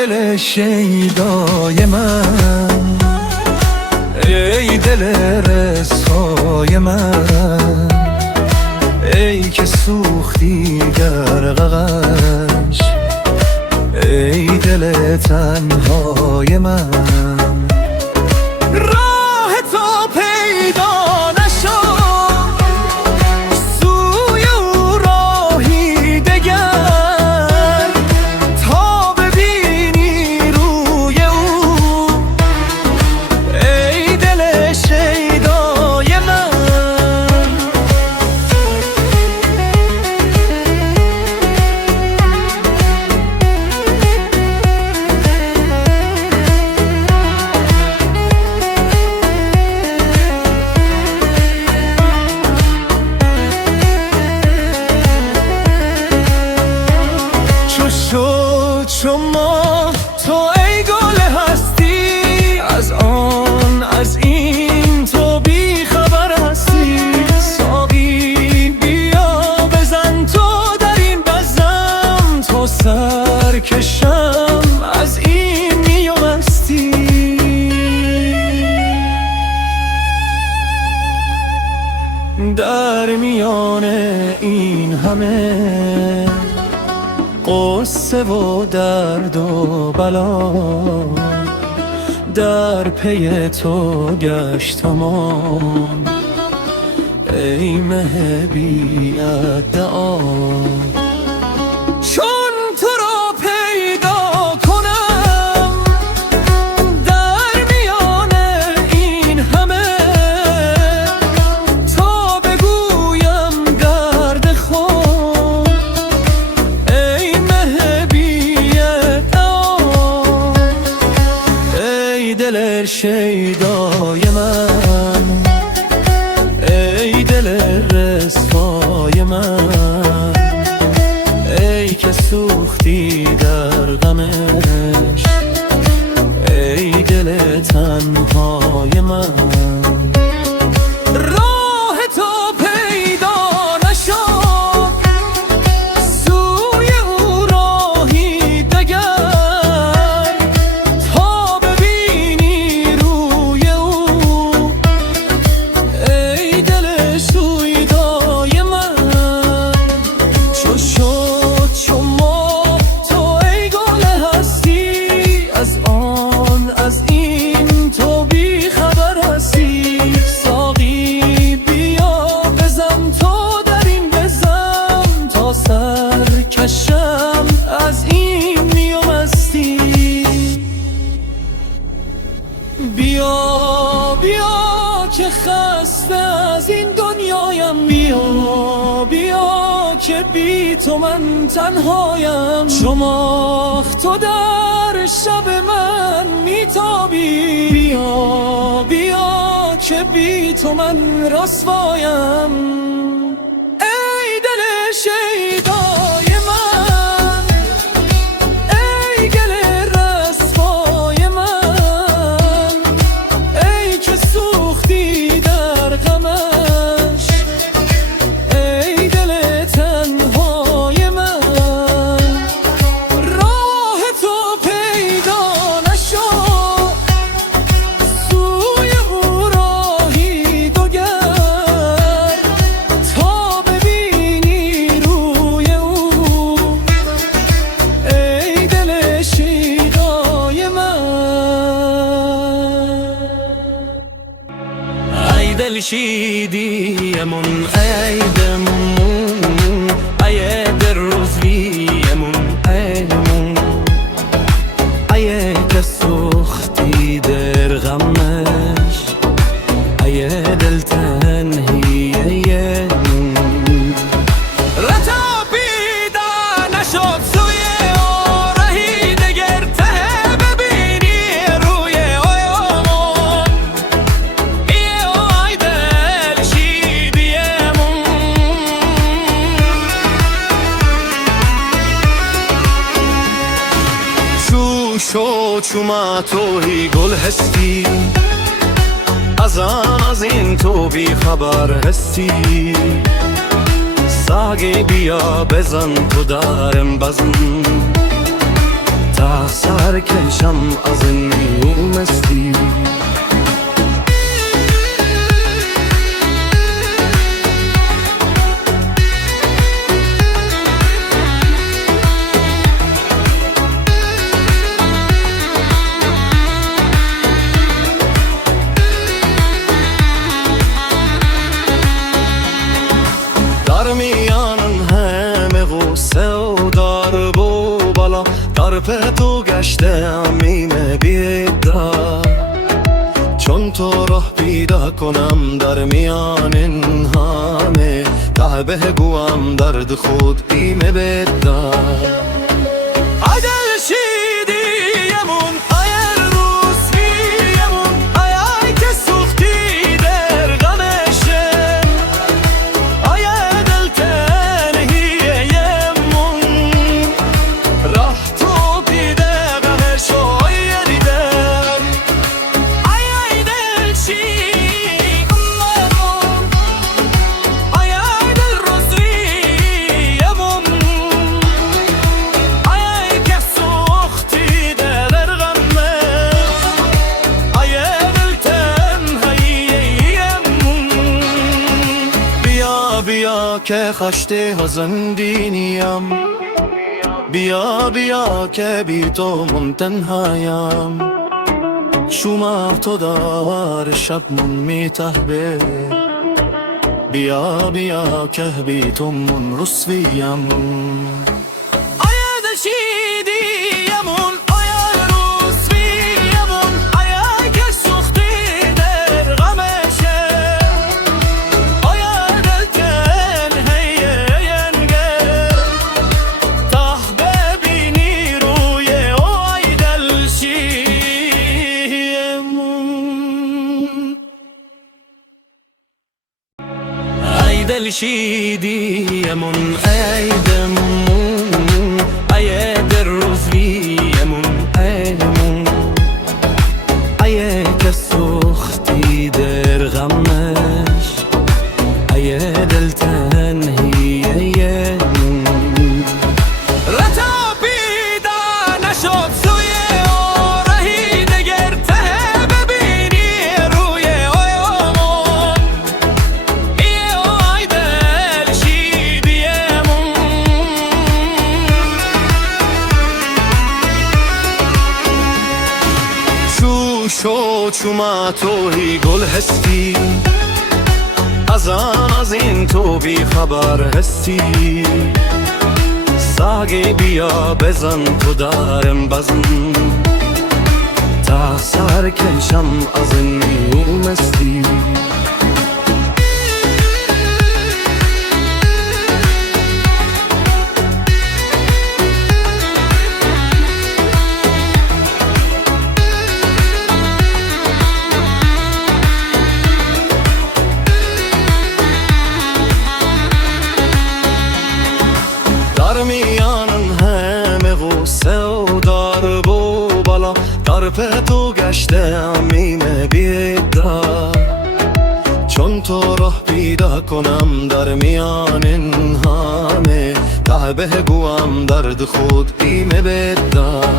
دل شیدای من، ای دل رسای من، ای که سوختی در غغش، ای دل تنهای من. راه تو پیدا نشد، سوی او راهی دگر، تا ببینی روی او، ای دل شیدای من. چو ما تو ای گل هستی، از این تو بی خبر هستی. ساقی بیا بزن تو در این بزم، تا سرکشم از این می و مستی. در میان این همه قصه و درد و بلا، در پی تو گشتمان، ای مه بی ادعا. چون تو را پیدا کنم در میان این همه، تا بگویم درد خود، ای مه بی ادعا، ای دل شیدای من، ای دل رسوای من، ای که سوختی در غمش، ای دل تنهای من. راه تو پیدا نشد، سوی او راهی دگر، تا ببینی روی او، ای دل شیدای من. چو ما تو ای گل هستی، از این تو بی خبر هستی. ساقی بیا بزن تو در این بزم، تا سرکشم از این می و مستی. بیا که خسته از این دنیایم، بیا که بی تو من تنهایم. چو ماه تو در شب من میتابی، بیا که بی تو من رسوایم. ای دل شیدای من، ای گل رسوای من، ای که سوختی در غمش، ای دل تنهای من. راه تو پیدا نشد، سوی او راهی دگر، تا ببینی روی او، ای دل شیدای من. ای دل شیدیمون، ای دمون، ای در روزویمون، ایمون، ای که سوختی در غمش، ای دل تنهیمون. رتابیده نشد سوی او راهی دگر، ته ببینی روی اویمون، ای دل شیدیمون. چو ما توی گل هستی، از این تو بی خبر هستی. ساقی بیا بزن تو دارم بزن، تا سر کشم از این مستی. در میان همه غصه و درب و بلا در پی تو گشتم میمه بیدار، چون تو راه پیدا کنم در میان این همه ته بگویم درد خود ایمه بیدار. عدل شیدی یمون ایر روسمی یمون ای که سختی در غمشه ای دل تنهی یمون راه تو پیده غمش و دیدم ای دل شیدی یمون ای دل روسمی یمون ای که سختی در غمش ای دل تنهی یمون. بیا بیا که خشته زندینیم، بیا بیا که بی تو من تنهایم، شما تو دار شب من میتهبه، بیا بیا که بی تو من رسویم. آیا دلشیدی یمون آیا رسوی یمون آیا که سختی در غمشه آیا دل تنهی ینگر ته ببینی روی آی دلشی یمون. ای دلشیدی یمون ای دمون ای در روزی یمون ایمون ای که سختی در غمش ای دل تنهی یمون. رتا پیدا نشد سوی آرهی دگر ته ببینی روی آیامون ای دلشیدی یمون. شو شو چوما توی گل هستی از این تو بی خبر هستی، ساگی بیا بزن تو دارم بزن تا سر کشم از این مستی. در میان همه غصه و درب و بلا در پی تو گشتم میمه بیدار، چون تو راه پیدا کنم در میان این همه ته بگویم درد خود ایمه بیدار.